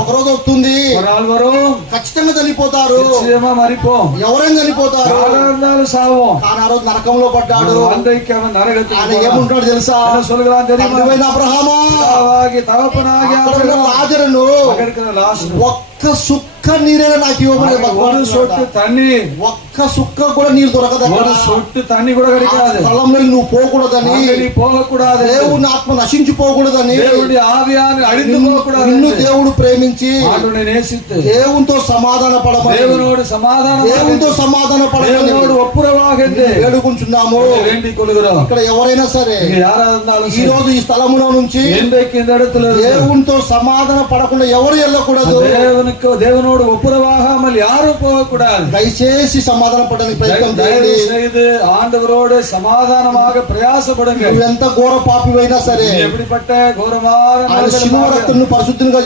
ఒకరోజు వస్తుంది, ఖచ్చితంగా చనిపోతారు. ఎవరైనా చనిపోతారు, కానీ ఆ రోజు నరకంలో పడ్డాడు. ఆయన ఏముంటాడు తెలుసా? అబ్రహామా లాజరును ఒక్క సుక్క నీరైనా నాకు ఇవ్వబడే, ఒక్క సుక్క కూడా నీరు దొరకదు. స్థలంలో నువ్వు పోకూడదని, దేవుని ఆత్మ నశించిపోకూడదని నిన్ను దేవుడు ప్రేమించి దేవునితో సమాధాన పడమని, దేవునితో సమాధాన పడమని వేడుకుంటున్నాము. ఇక్కడ ఎవరైనా సరే ఈ రోజు ఈ స్థలములో నుంచి దేవునితో సమాధాన పడకుండా ఎవరు వెళ్ళకూడదు. தேவனோடு ஒப்புரவாகாமல் யாரும் போகக்கூடாது. దయచేసి సమాధాన పడడానికి ప్రయత్నం చేయండి. ஆண்டவரோடு சமாதானமாக பிரயாசப்படுங்க. నువ్వు ఎంత ఘోర పాపివైనా సరే, எப்படிப்பட்ட ఘోరமான శిలువ రక్తంను పరిశుద్ధంగా